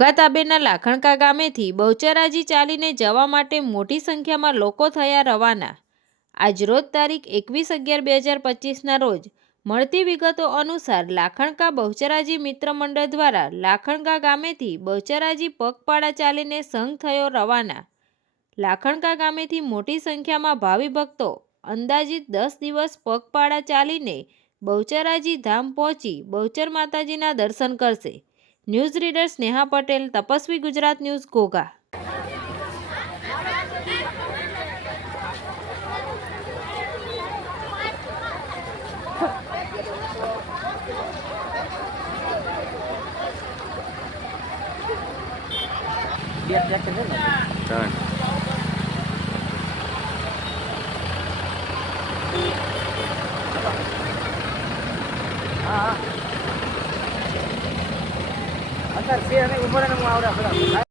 ઘોઘા તાબેના લાખણકા ગામેથી બહુચરાજી ચાલીને જવા માટે મોટી સંખ્યામાં લોકો થયા રવાના। આજરોજ તારીખ 21/11/2025ના રોજ મળતી વિગતો અનુસાર લાખણકા બહુચરાજી મિત્ર મંડળ દ્વારા લાખણકા ગામેથી બહુચરાજી પગપાળા ચાલીને સંઘ થયો રવાના। લાખણકા ગામેથી મોટી સંખ્યામાં ભાવિ ભક્તો અંદાજિત 10 દિવસ પગપાળા ચાલીને બહુચરાજી ધામ પહોંચી બહુચર માતાજીના દર્શન કરશે। News reader Sneha Patel, Tapasvi Gujarat news, Ghogha. અત્યારે છે અને ઉપર આવડે